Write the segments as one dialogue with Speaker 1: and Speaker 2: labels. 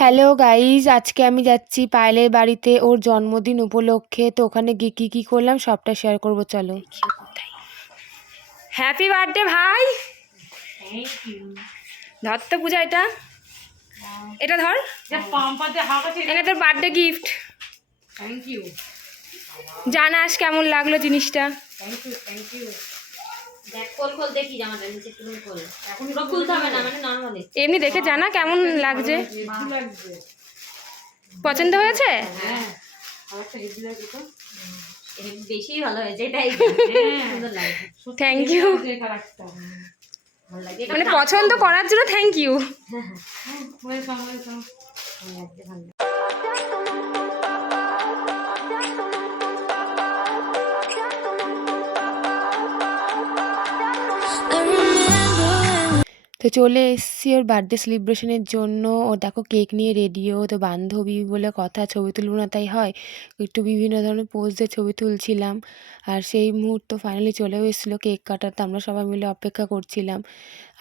Speaker 1: Hello guys আজকে আমি যাচ্ছি পায়েলের বাড়িতে ওর জন্মদিন উপলক্ষে। তো ওখানে গিয়ে কী কী করলাম সবটা শেয়ার করব চলো। হ্যাপি বার্থডে ভাই! ধর তো পূজা এটা। এটা ধর।
Speaker 2: পাম্পাতে হাওয়া ছিল।
Speaker 1: এটা তোর বার্থডে গিফট
Speaker 2: থ্যাংক ইউ
Speaker 1: জানাস কেমন লাগল জিনিসটা।
Speaker 2: থ্যাংক ইউ থ্যাংক ইউ
Speaker 1: এমনি দেখে জানা কেমন লাগছে? পছন্দ হয়েছে?
Speaker 2: হ্যাঁ।
Speaker 3: বেশি ভালো এটাই।
Speaker 1: থ্যাংক ইউ
Speaker 2: যে কালারটা।
Speaker 3: ভালো লাগে। এটা
Speaker 1: মানে পছন্দ করার জন্য থ্যাংক ইউ তো চলে এসেছি ওর বার্থডে সেলিব্রেশনের জন্য। ও দেখো কেক নিয়ে রেডিও তো বান্ধবী বলে কথা, ছবি তুলবো না তাই হয়। একটু বিভিন্ন ধরনের পোজ দিয়ে ছবি তুলছিলাম। আর সেই মুহূর্ত ফাইনালি চলেও এসেছিল কেক কাটাতে আমরা সবাই মিলে অপেক্ষা করছিলাম।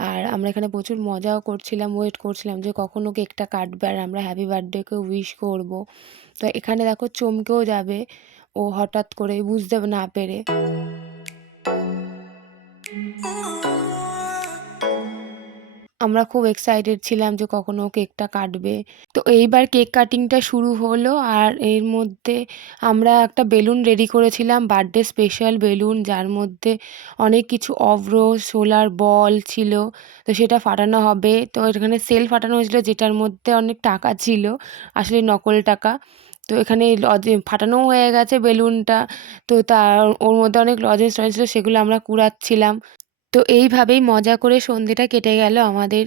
Speaker 1: আর আমরা এখানে প্রচুর মজাও করছিলাম ওয়েট করছিলাম যে কখনও কেকটা কাটবে। আর আমরা হ্যাপি বার্থডেকে উইশ করব। তো এখানে দেখো চমকেও যাবে। ও হঠাৎ করে বুঝতে না পেরে। আমরা খুব এক্সাইটেড ছিলাম যে কখন কেকটা কাটবে। তো এইবার কেক কাটিংটা শুরু হলো আর এর মধ্যে আমরা একটা বেলুন রেডি করেছিলাম বার্থডে স্পেশাল বেলুন, যার মধ্যে অনেক কিছু অভ্র সোলার বল ছিল, তো সেটা ফাটানো হবে। তো এখানে সেল ফাটানো হয়েছিল যেটার মধ্যে অনেক টাকা ছিল, আসলে নকল টাকা। তো এখানে লজে ফাটানোও হয়ে গেছে বেলুনটা, তো তার, ওর মধ্যে অনেক লজেন্স টজেন্স ছিল সেগুলো আমরা কুড়াচ্ছিলাম। তো এইভাবেই মজা করে সন্ধেটা কেটে গেল আমাদের।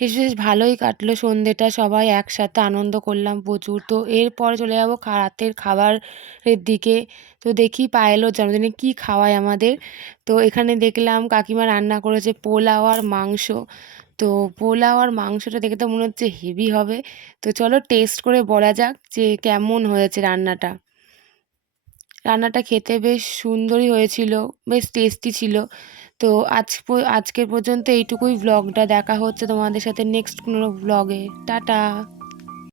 Speaker 1: বেশ ভালোই কাটলো সন্ধেটা, সবাই একসাথে আনন্দ করলাম প্রচুর। তো এরপরে চলে যাব রাতের খাবারের দিকে। তো দেখি পায়েলো জন্মদিনে কী খাওয়ায় আমাদের। তো এখানে দেখলাম কাকিমা রান্না করেছে পোলাও আর মাংস। তো পোলাও আর মাংসটা দেখে তো মনে হচ্ছে হেভি হবে। তো চলো টেস্ট করে বলা যাক যে কেমন হয়েছে রান্নাটা। রান্নাটা খেতে বেশ সুন্দরই হয়েছিল, বেশ টেস্টি ছিল। তো আজ আজকের পর্যন্ত এইটুকুই ব্লগটা দেখা হচ্ছে তোমাদের সাথে নেক্সট কোনো ব্লগে টাটা!